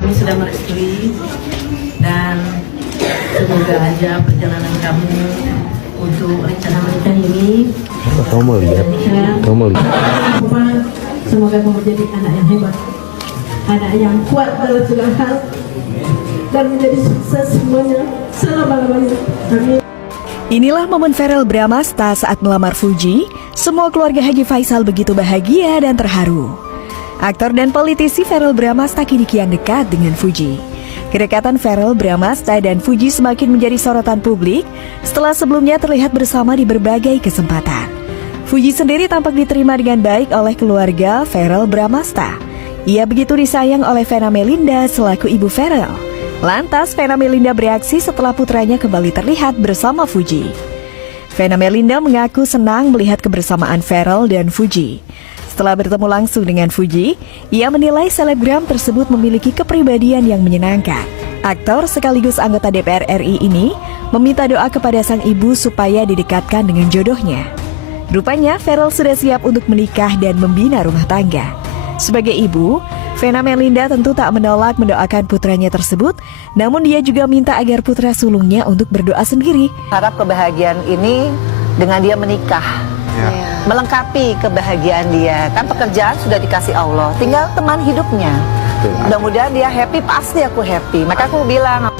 Kami sudah merestui dan semoga aja perjalanan kamu untuk rencana menikah ini. Kamu lihat. Semoga kamu jadi anak yang hebat, anak yang kuat dalam segala hal, dan menjadi sukses semuanya selama-lamanya. Amin. Inilah momen Verrell Bramasta saat melamar Fuji. Semua keluarga Haji Faisal begitu bahagia dan terharu. Aktor dan politisi Verrell Bramasta kini kian dekat dengan Fuji. Kedekatan Verrell Bramasta dan Fuji semakin menjadi sorotan publik setelah sebelumnya terlihat bersama di berbagai kesempatan. Fuji sendiri tampak diterima dengan baik oleh keluarga Verrell Bramasta. Ia begitu disayang oleh Vena Melinda selaku ibu Verrell. Lantas Vena Melinda bereaksi setelah putranya kembali terlihat bersama Fuji. Vena Melinda mengaku senang melihat kebersamaan Verrell dan Fuji. Setelah bertemu langsung dengan Fuji, ia menilai selebgram tersebut memiliki kepribadian yang menyenangkan. Aktor sekaligus anggota DPR RI ini meminta doa kepada sang ibu supaya didekatkan dengan jodohnya. Rupanya Verrell sudah siap untuk menikah dan membina rumah tangga. Sebagai ibu, Vena Melinda tentu tak menolak mendoakan putranya tersebut, namun dia juga minta agar putra sulungnya untuk berdoa sendiri. Harap kebahagiaan ini dengan dia menikah, melengkapi kebahagiaan dia. Kan pekerjaan sudah dikasih Allah, tinggal teman hidupnya. Mudah-mudahan dia happy, pasti aku happy. Maka aku bilang,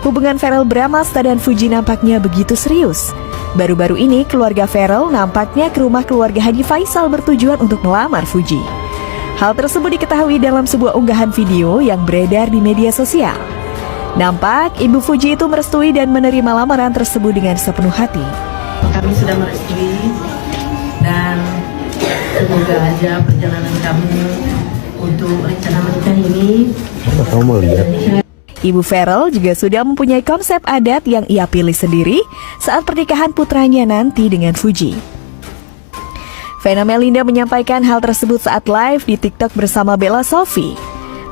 hubungan Verrell Bramasta dan Fuji nampaknya begitu serius. Baru-baru ini keluarga Verrell nampaknya ke rumah keluarga Haji Faisal bertujuan untuk melamar Fuji. Hal tersebut diketahui dalam sebuah unggahan video yang beredar di media sosial. Nampak ibu Fuji itu merestui dan menerima lamaran tersebut dengan sepenuh hati. Kami sudah merestui dan semoga aja perjalanan kamu untuk rencana menikah ini. Kamu lihat. Ibu Verrell juga sudah mempunyai konsep adat yang ia pilih sendiri saat pernikahan putranya nanti dengan Fuji. Vena Melinda menyampaikan hal tersebut saat live di TikTok bersama Bella Sophie.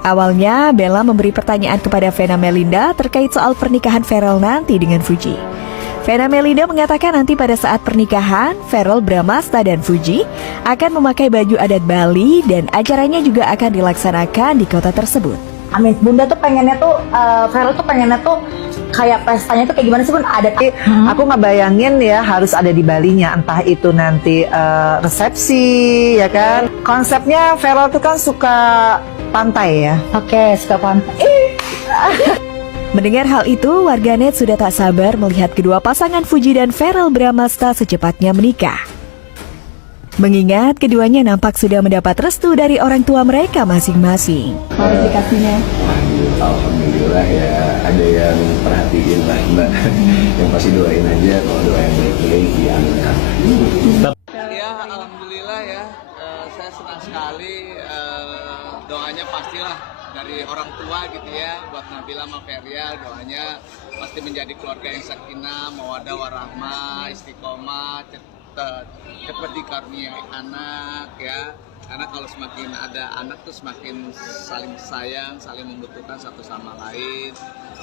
Awalnya, Bella memberi pertanyaan kepada Vena Melinda terkait soal pernikahan Verrell nanti dengan Fuji. Vena Melinda mengatakan nanti pada saat pernikahan, Verrell Bramasta dan Fuji akan memakai baju adat Bali dan acaranya juga akan dilaksanakan di kota tersebut. Amin. Bunda tuh pengennya tuh, Verrell tuh pengennya tuh kayak pestanya tuh kayak gimana sih Bun? Ada aku ngebayangin ya harus ada di Balinya, entah itu nanti resepsi, ya kan? Konsepnya Verrell tuh kan suka pantai ya. Oke, suka pantai. Mendengar hal itu, warganet sudah tak sabar melihat kedua pasangan Fuji dan Verrell Bramasta secepatnya menikah. Mengingat keduanya nampak sudah mendapat restu dari orang tua mereka masing-masing. Kualifikasinya. Alhamdulillah ya, ada yang perhatiin lah Mbak. Yang pasti doain aja, kalau doa yang baik-baik ya. Ya, alhamdulillah ya, saya senang sekali. Doanya pastilah dari orang tua gitu ya, buat Nabila sama Feria, doanya pasti menjadi keluarga yang sakinah, mawaddah warahmah, istiqomah, cepat dikaruniai anak ya. Karena kalau semakin ada anak tuh semakin saling sayang, saling membutuhkan satu sama lain.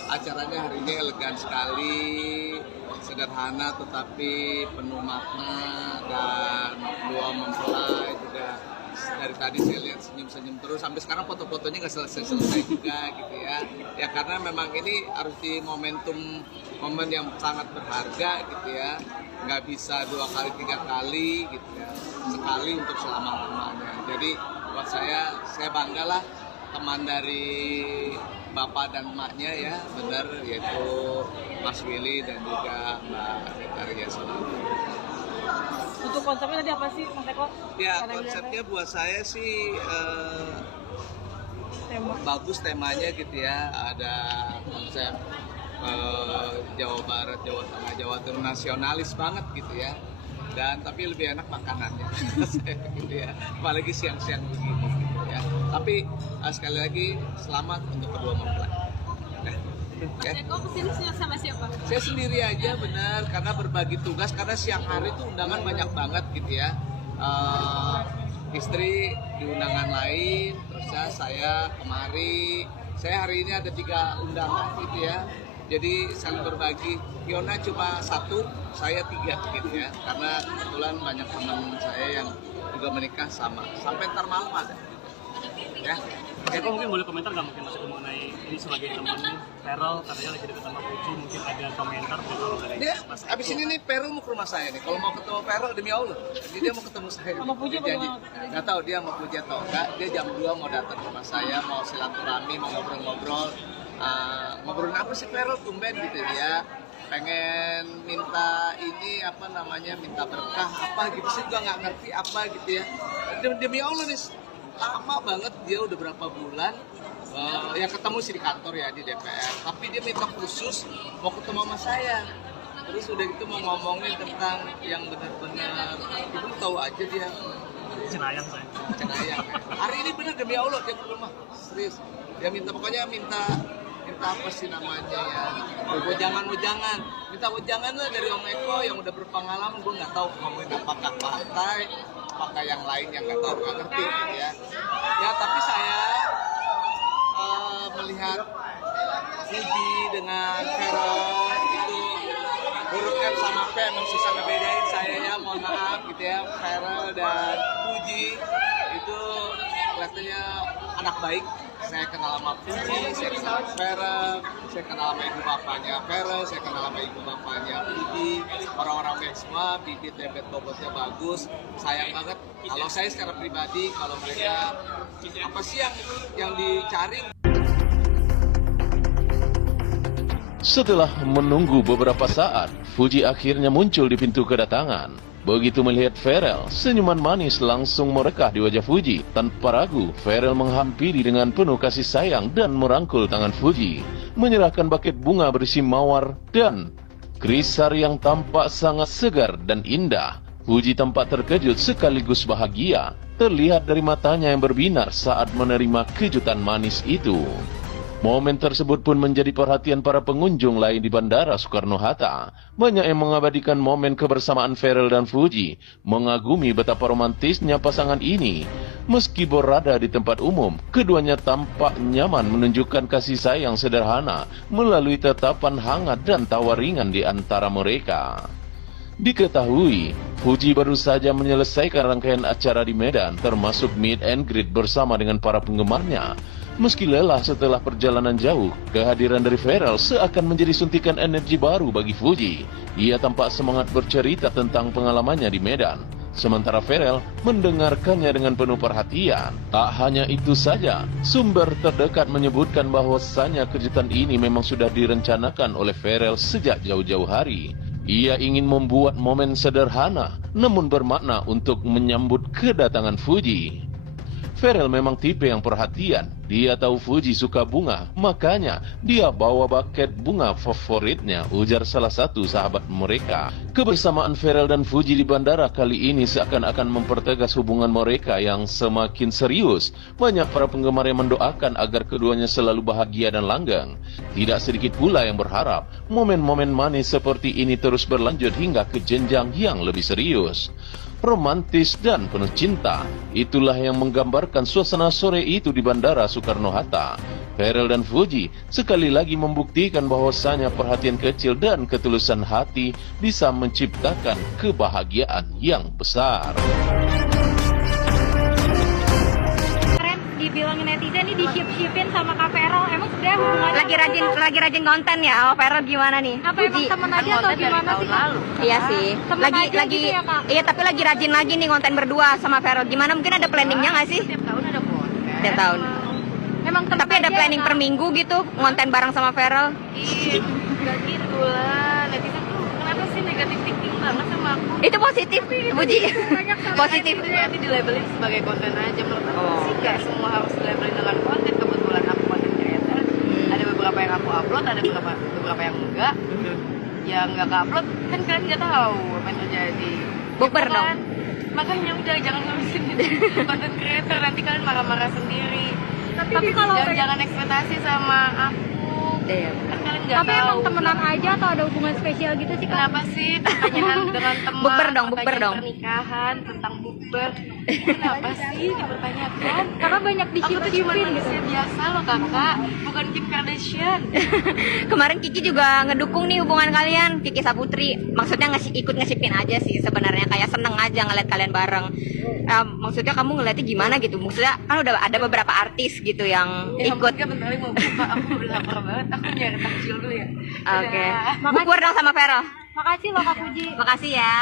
Acaranya hari ini elegan sekali, sederhana tetapi penuh makna, dan dua mempelai juga dari tadi saya lihat senyum-senyum terus, sampai sekarang foto-fotonya nggak selesai-selesai juga gitu ya. Ya karena memang ini harus di momen yang sangat berharga gitu ya, nggak bisa 2 kali 3 kali gitu ya, sekali untuk selama-lamanya. Jadi buat saya bangga lah teman dari bapak dan emaknya ya, benar, yaitu Mas Willy dan juga Mbak Arya Selamat. Untuk konsepnya tadi apa sih Mas Eko? Ya konsepnya buat saya sih bagus temanya gitu ya, ada konsep Jawa Barat, Jawa Tengah, Jawa Timur, nasionalis banget gitu ya. Dan tapi lebih enak makanannya gitu ya, apalagi siang-siang begini gitu ya. Tapi sekali lagi selamat untuk kedua mempelai. Mas Eko kesini sama siapa? Saya sendiri aja benar, karena berbagi tugas, karena siang hari itu undangan banyak banget gitu ya. Istri di undangan lain, terus saya kemari. Saya hari ini ada 3 undangan gitu ya. Jadi saling berbagi. Fiona cuma 1, saya 3 gitu ya. Karena kebetulan banyak teman saya yang juga menikah sama. Sampai ntar malam ada. ya. Eko mungkin boleh komentar nggak mungkin Mas Eko mengenai ini sebagai teman Feral katanya lagi dekat sama Puji, mungkin ada komentar kalau dari Dia Mas Eko. abis ini nih Feral mau ke rumah saya nih. Kalau mau ketemu Feral demi Allah, jadi dia mau ketemu saya. Sama Puji apa janji. gimana? Nggak tahu dia mau Puji atau enggak. Dia jam 2 mau datang ke rumah saya, mau silaturahmi, mau ngobrol-ngobrol. Ngobrolin apa sih Feral tumben gitu dia. Pengen minta ini apa namanya, minta berkah apa gitu sih, juga nggak ngerti apa gitu ya. Demi Allah nih, lama banget dia udah berapa bulan yang ketemu sih di kantor ya, di DPR, tapi dia minta khusus mau ketemu sama saya. Terus udah gitu mau ngomongin tentang yang benar-benar itu tahu aja dia Cenayang saya. Cenayang. Hari ini bener demi Allah dia ke rumah serius, dia minta apa sih namanya ya, wejangan, minta wejangan lah dari Om Eko yang udah berpengalaman. Gue nggak tahu ngomongin apakah partai, apakah yang lain yang nggak tahu, nggak ngerti gitu ya. Ya tapi saya melihat Puji dengan Feral itu huruf F sama P emang susah ngebedain saya ya, mohon maaf gitu ya. Feral dan Puji itu kelihatannya anak baik. Saya kenal sama Puji, saya kenal sama Feral, saya kenal sama ibu bapaknya Feral, saya kenal sama ibu bapaknya Puji. Orang-orang baik semua, bibit bebet bobotnya bagus. Sayang banget kalau saya secara pribadi, kalau mereka apa sih yang dicari. Setelah menunggu beberapa saat, Puji akhirnya muncul di pintu kedatangan. Begitu melihat Feral, senyuman manis langsung merekah di wajah Puji. Tanpa ragu, Feral menghampiri dengan penuh kasih sayang dan merangkul tangan Puji, menyerahkan buket bunga berisi mawar dan krisar yang tampak sangat segar dan indah. Puji tampak terkejut sekaligus bahagia, terlihat dari matanya yang berbinar saat menerima kejutan manis itu. Momen tersebut pun menjadi perhatian para pengunjung lain di Bandara Soekarno-Hatta. Banyak yang mengabadikan momen kebersamaan Feral dan Puji, mengagumi betapa romantisnya pasangan ini. Meski berada di tempat umum, keduanya tampak nyaman menunjukkan kasih sayang sederhana melalui tatapan hangat dan tawa ringan di antara mereka. Diketahui, Puji baru saja menyelesaikan rangkaian acara di Medan, termasuk meet and greet bersama dengan para penggemarnya. Meski lelah setelah perjalanan jauh, kehadiran dari Feral seakan menjadi suntikan energi baru bagi Puji. Ia tampak semangat bercerita tentang pengalamannya di Medan, sementara Feral mendengarkannya dengan penuh perhatian. Tak hanya itu saja, sumber terdekat menyebutkan bahwasannya kejutan ini memang sudah direncanakan oleh Feral sejak jauh-jauh hari. Ia ingin membuat momen sederhana namun bermakna untuk menyambut kedatangan Puji. Feral memang tipe yang perhatian. Dia tahu Puji suka bunga, makanya dia bawa buket bunga favoritnya, ujar salah satu sahabat mereka. Kebersamaan Feral dan Puji di bandara kali ini seakan-akan mempertegas hubungan mereka yang semakin serius. Banyak para penggemar yang mendoakan agar keduanya selalu bahagia dan langgeng. Tidak sedikit pula yang berharap momen-momen manis seperti ini terus berlanjut hingga ke jenjang yang lebih serius. Romantis dan penuh cinta, itulah yang menggambarkan suasana sore itu di Bandara Soekarno-Hatta. Feral dan Puji sekali lagi membuktikan bahwasanya perhatian kecil dan ketulusan hati bisa menciptakan kebahagiaan yang besar. Dibilangin netizen nih di-ship-shipin sama Kak Feral, emang sebenarnya hubungannya Lagi rajin konten ya. Oh, Feral gimana nih? apa emang temen aja atau gimana sih Kak? Iya sih. Temen Lagi aja gitu ya, Kak? Iya, tapi lagi rajin lagi nih konten berdua sama Feral. Gimana, mungkin ada planningnya nggak sih? Tiap tahun ada konten. Tiap tahun. Emang temen Tapi ada aja, planning Kak? per minggu gitu, konten bareng sama Feral. Ih, gak gitu lah. Netizen tuh kenapa sih negatif thinking banget sama aku? Itu positif, Puji. Positif. Nanti dilabelin sebagai konten aja. Menurut aku sih gak semua harus dilabelin dengan konten. Kebetulan aku konten creator. Ada beberapa yang aku upload, ada beberapa yang enggak. Yang nggak upload kan kalian nggak tahu apa yang terjadi. Bukber Gitu dong. kan? Makanya udah jangan ngurusin konten creator, nanti kalian marah-marah sendiri. Tapi kalau jangan ekspektasi sama aku. Kan kalian nggak tahu. Tapi emang temenan aja atau ada hubungan spesial gitu sih? Kenapa sih pertanyaan dengan teman? Bukber dong, bukber pertanyaan dong. Pernikahan tentang bukber. Kenapa sih dipertanyakan? Karena banyak Aku tuh cuma dicip-cipin gitu. manusia biasa loh kakak, bukan Kim Kardashian. Kemarin Kiki juga ngedukung nih hubungan kalian, Kiki Saputri. Maksudnya ikut ngesipin aja sih sebenarnya, kayak seneng aja ngeliat kalian bareng. Maksudnya kamu ngeliatnya gimana gitu? Maksudnya kan udah ada beberapa artis gitu yang ikut. Ya bentar lagi mau buka, aku udah lapar banget. Aku nyari takjil dulu ya. Oke. Dadah. Bukber dong sama Ferel. Makasih loh Kak Puji. Makasih ya.